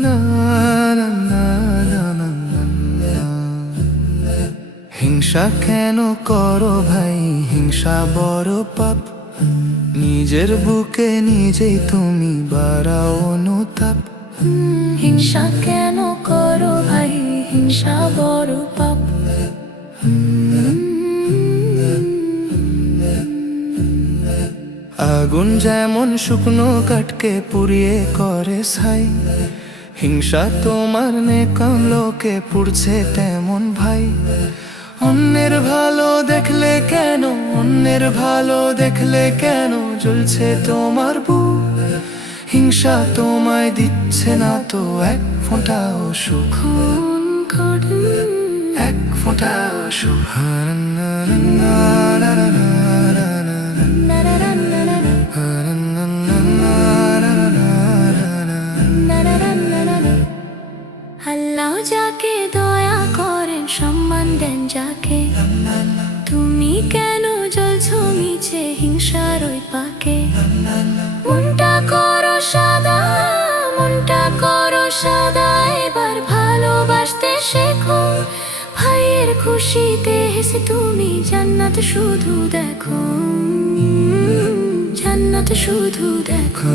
no হিংসা কেন করো ভাই? হিংসা বড় পাপ। নিজের বুকে নিজেই তুমি বাড়াও অনুতাপ। হিংসা কেন করো ভাই? হিংসা বড় পাপ। আগুন যেমন শুকনো কাটকে পুড়িয়ে করে ছাই হিংসা তোমার নেকাম লোকে পুড়ছে তেমন ভাই। অন্যের ভালো দেখলে কেন? অন্যের ভালো দেখলে কেন? জ্বলছে তোমার বু হিংসা তোমায় দিচ্ছে না তো এক ফোঁটা সুখ। এক ফোঁটা সুখ। সম্মান দেন যাকে। তুমি কেন জ্বলছো মিছে হিংসার ওই পাকে? মনটা করো সাদা, মনটা করো সাদা, এবার ভালোবাসতে শেখো। ভাইয়ের খুশিতে হেসে তুমি জান্নাত শুধু দেখো। জান্নাত শুধু দেখো।